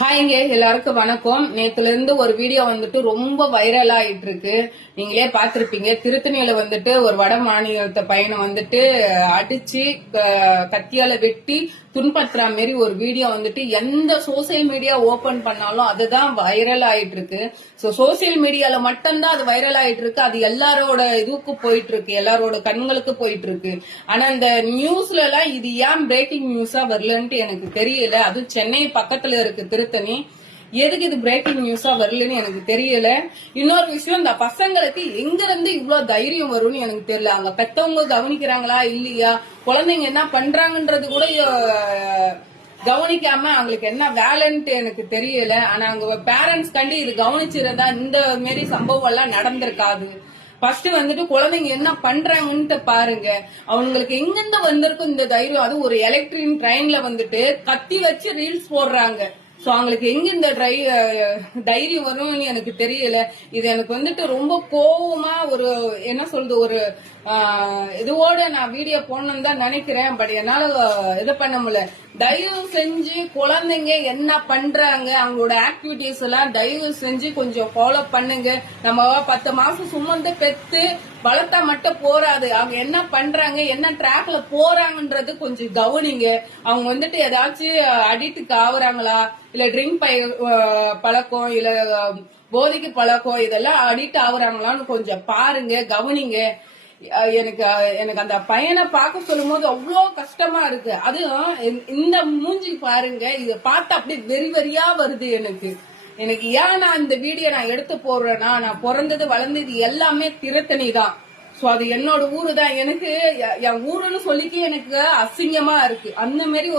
ஹாய்ங்க, எல்லாருக்கும் வணக்கம். நேத்துல இருந்து ஒரு வீடியோ வந்துட்டு ரொம்ப வைரல் ஆயிட்டு இருக்கு. நீங்களே பாத்திருப்பீங்க. திருத்தணியில வந்துட்டு ஒரு வட மாநிலத்தை பையனை வந்துட்டு அடிச்சு கத்தியால வெட்டி துன்பத்துற மாரி ஒரு வீடியோ வந்துட்டு எந்த சோசியல் மீடியா ஓபன் பண்ணாலும் அதுதான் வைரல் ஆயிட்டு இருக்கு. சோசியல் மீடியால மட்டும்தான் அது வைரல் ஆயிட்டு இருக்கு. அது எல்லாரோட இதுக்கு போயிட்டு இருக்கு, எல்லாரோட கண்களுக்கு போயிட்டு இருக்கு. ஆனா இந்த நியூஸ்ல எல்லாம் இது ஏன் பிரேக்கிங் நியூஸா வரலன்ட்டு எனக்கு தெரியல. அதுவும் சென்னை பக்கத்துல இருக்கு திருத்தணி. எதுக்கு இது பிரேக்கிங் நியூஸா வரலன்னு எனக்கு தெரியல. இன்னொரு விஷயம், இந்த பசங்களுக்கு எங்க இருந்து இவ்வளவு தைரியம் வரும்னு எனக்கு தெரியல. அங்க பெத்தவங்க கவனிக்கிறாங்களா இல்லையா, குழந்தைங்க என்ன பண்றாங்கன்றது கூட கவனிக்காம அவங்களுக்கு என்ன வேலைன்ட்டு எனக்கு தெரியல. ஆனா அவங்க பேரண்ட்ஸ் கண்டி இது கவனிச்சிருந்தா இந்த மாரி சம்பவம் எல்லாம் நடந்திருக்காது. ஃபர்ஸ்ட் வந்துட்டு குழந்தைங்க என்ன பண்றாங்கன்னு பாருங்க. அவங்களுக்கு எங்கிருந்து வந்திருக்கும் இந்த தைரியம். அது ஒரு எலக்ட்ரிக் ட்ரெயின்ல வந்துட்டு கத்தி வச்சு ரீல்ஸ் போடுறாங்க. சோ அவங்களுக்கு எங்க இந்த தைரியம் வரும்னு எனக்கு தெரியல. இது எனக்கு வந்துட்டு ரொம்ப கோவமா ஒரு என்ன சொல்றது, ஒரு இதுவோட நான் வீடியோ போடணும்னு தான் நினைக்கிறேன். பட் என்னால இது பண்ண முடியல. தயவு செஞ்சு குழந்தைங்க என்ன பண்றாங்க, அவங்களோட ஆக்டிவிட்டிஸ் எல்லாம் தயவு செஞ்சு கொஞ்சம் ஃபாலோ பண்ணுங்க. நம்ம 10 மாசம் சுமந்து பெத்து வளர்த்தா மட்டும் போறாது. அவங்க என்ன பண்றாங்க, என்ன ட்ராக்ல போறாங்கன்றது கொஞ்சம் கவனிங்க. அவங்க வந்துட்டு ஏதாச்சும் அடிக்ட்டுக்கு ஆகுறாங்களா, இல்ல ட்ரிங்க் பழக்கம், இல்ல போதைக்கு பழக்கம், இதெல்லாம் அடிக்ட் ஆகுறாங்களான்னு கொஞ்சம் பாருங்க, கவனிங்க. எனக்கு எனக்கு அந்த பையனை பார்க்க சொல்லும் போது அவ்வளோ கஷ்டமா இருக்கு. அதுவும் இந்த மூஞ்சி பாருங்க, இத பார்த்தா அப்படியே வெறி வெறியா வருது எனக்கு. எனக்கு ஏன் நான் இந்த வீடியோ நான் எடுத்து போடுறேன்னா, நான் பிறந்தது வளர்ந்தது எல்லாமே திருத்தணி தான். சோ அது என்னோட ஊரு தான். எனக்கு என் ஊருன்னு சொல்லிக்க எனக்கு அசிங்கமா இருக்கு. அந்த மாதிரி ஒரு